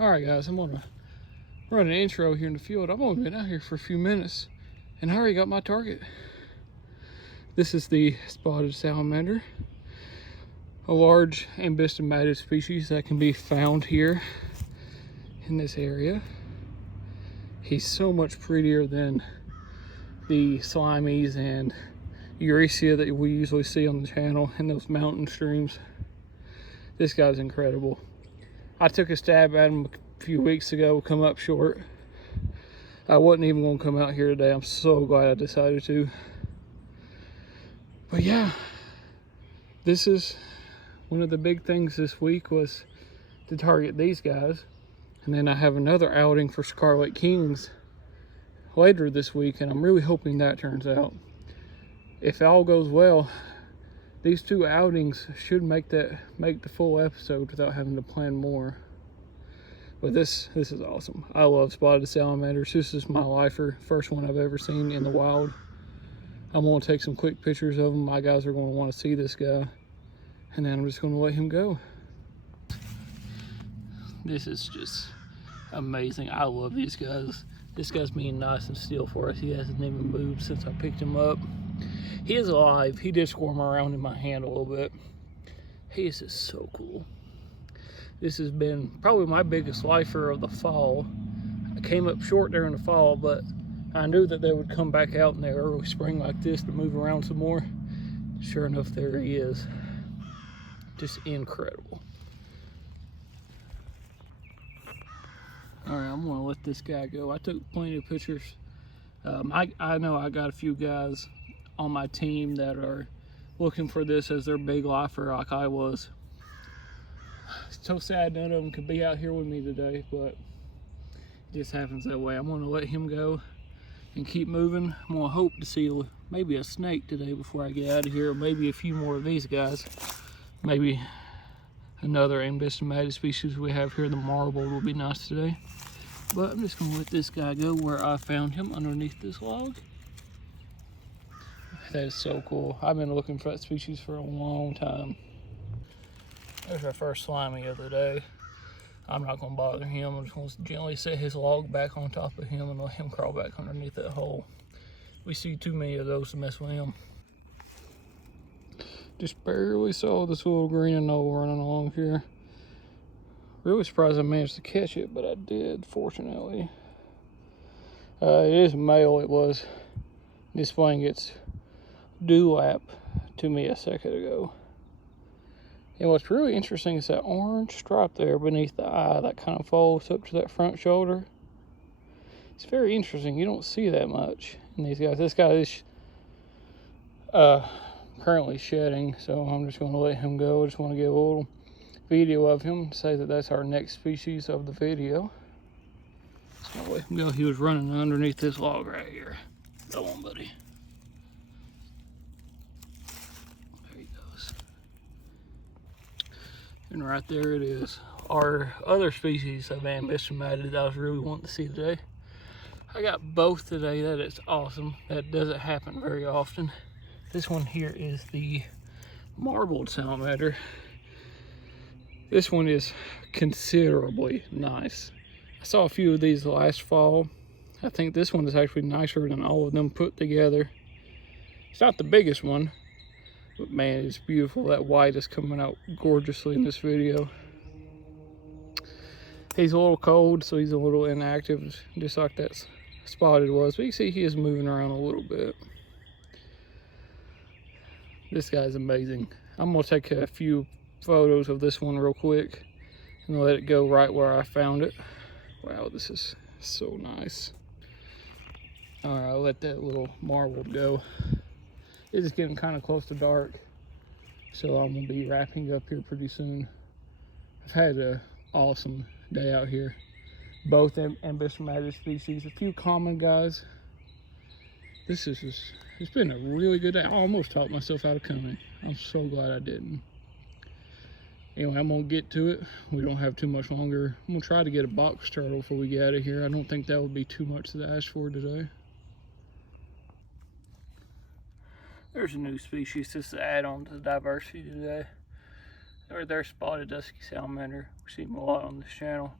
Alright guys, I'm gonna run an intro here in the field. I've only been out here for a few minutes and I already got my target. This is the spotted salamander, a large Ambystomatids species that can be found here in this area. He's so much prettier than the slimies and Eurecia that we usually see on the channel in those mountain streams. This guy's incredible. I took a stab at him a few weeks ago, come up short. I wasn't even gonna come out here today. I'm so glad I decided to. But yeah, this is one of the big things this week, was to target these guys. And then I have another outing for Scarlet Kings later this week, and I'm really hoping that turns out. If all goes well, these two outings should make the full episode without having to plan more. But this is awesome. I love spotted salamanders. This is my lifer, first one I've ever seen in the wild. I'm gonna take some quick pictures of him. My guys are gonna want to see this guy, and then I'm just gonna let him go. This is just amazing. I love these guys. This guy's being nice and still for us. He hasn't even moved since I picked him up. He is alive. He did squirm around in my hand a little bit. He is just so cool. This has been probably my biggest lifer of the fall. I came up short during the fall, but I knew that they would come back out in the early spring like this to move around some more. Sure enough, there he is. Just incredible. All right, I'm gonna let this guy go. I took plenty of pictures. I know I got a few guys on my team that are looking for this as their big lifer like I was. It's so sad none of them could be out here with me today, but it just happens that way. I'm gonna let him go and keep moving. I'm gonna hope to see maybe a snake today before I get out of here, or maybe a few more of these guys. Maybe another Ambystomatids species we have here, the marble, will be nice today. But I'm just gonna let this guy go where I found him, underneath this log. That is so cool. I've been looking for that species for a long time. There's our first slimy of the day. I'm not gonna bother him. I'm just gonna gently set his log back on top of him and let him crawl back underneath that hole. We see too many of those to mess with him. Just barely saw this little green anole running along here. Really surprised I managed to catch it, but I did, fortunately. It is male. It was displaying its dewlap to me a second ago. And what's really interesting is that orange stripe there beneath the eye that kind of folds up to that front shoulder. It's very interesting. You don't see that much in these guys. This guy is currently shedding, so I'm just going to let him go. I just want to give a little video of him, say that that's our next species of the video. Just going to let him go. He was running underneath this log right here. Go on, buddy. There he goes. And right there it is. Our other species of Ambystomatids I was really wanting to see today. I got both today. That is awesome. That doesn't happen very often. This one here is the marbled salamander. This one is considerably nice. I saw a few of these last fall. I think this one is actually nicer than all of them put together. It's not the biggest one, but man, it's beautiful. That white is coming out gorgeously in this video. He's a little cold, so he's a little inactive, just like that spotted was. But you can see he is moving around a little bit. This guy's amazing. I'm gonna take a few photos of this one real quick and let it go right where I found it. Wow, this is so nice. All right, I'll let that little marbled go. It is getting kind of close to dark, so I'm gonna be wrapping up here pretty soon. I've had an awesome day out here. Both Ambystomatids species, a few common guys. This is just, it's been a really good day. I almost talked myself out of coming. I'm so glad I didn't. Anyway, I'm gonna get to it. We don't have too much longer. I'm gonna try to get a box turtle before we get out of here. I don't think that would be too much to ask for today. There's a new species just to add on to the diversity today. They're spotted dusky salamander. We see them a lot on this channel.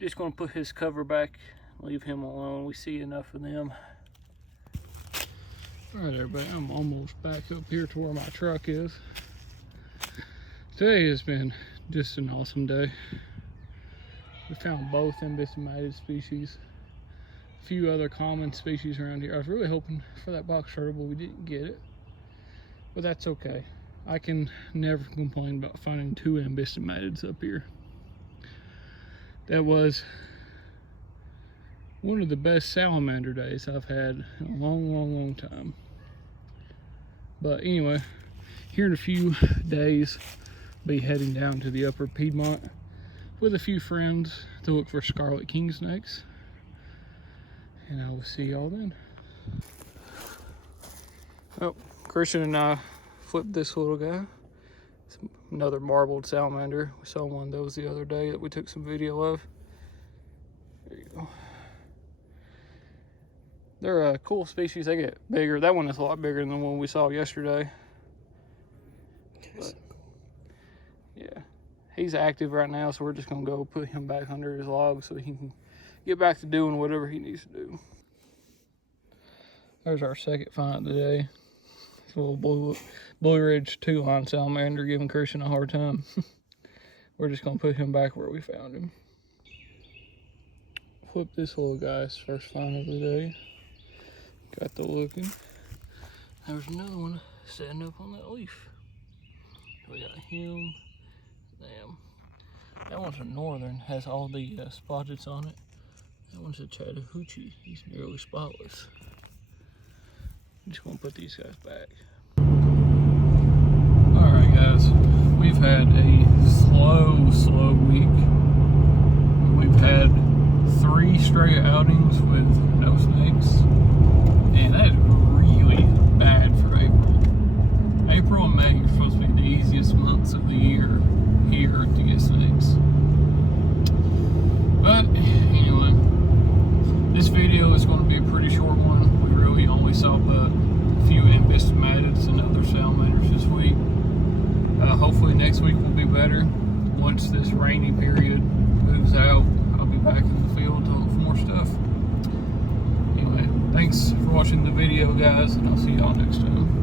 Just gonna put his cover back, leave him alone. We see enough of them. All right, everybody, I'm almost back up here to where my truck is. Today has been just an awesome day. We found both Ambystomatids species, a few other common species around here. I was really hoping for that box turtle, but we didn't get it. But that's okay. I can never complain about finding 2 Ambystomatids up here. That was one of the best salamander days I've had in a long time. But anyway, here in a few days, I'll be heading down to the upper Piedmont with a few friends to look for scarlet king snakes. And I will see y'all then. Oh, Christian and I flipped this little guy. It's another marbled salamander. We saw one of those the other day that we took some video of. There you go. They're a cool species. They get bigger. That one is a lot bigger than the one we saw yesterday. But, yeah, he's active right now, so we're just gonna go put him back under his log so he can get back to doing whatever he needs to do. There's our second find of the day. It's a little Blue Ridge 2-line salamander giving Christian a hard time. We're just gonna put him back where we found him. Flip this little guy's first find of the day. Got the looking. There's another one sitting up on that leaf. We got him. Damn. That one's a northern, has all the spots on it. That one's a Chattahoochee. He's nearly spotless. I'm just gonna put these guys back. Alright guys, we've had a slow week. We've had 3 straight outings with no snakes. And that is really bad for April. April and May are supposed to be the easiest months of the year here to get snakes. But anyway, this video is going to be a pretty short one. We really only saw a few Ambystomatids and other salamanders this week. Hopefully next week will be better. Once this rainy period moves out, I'll be back in the field to look for more stuff. Anyway, thanks for watching the video, guys, and I'll see y'all next time.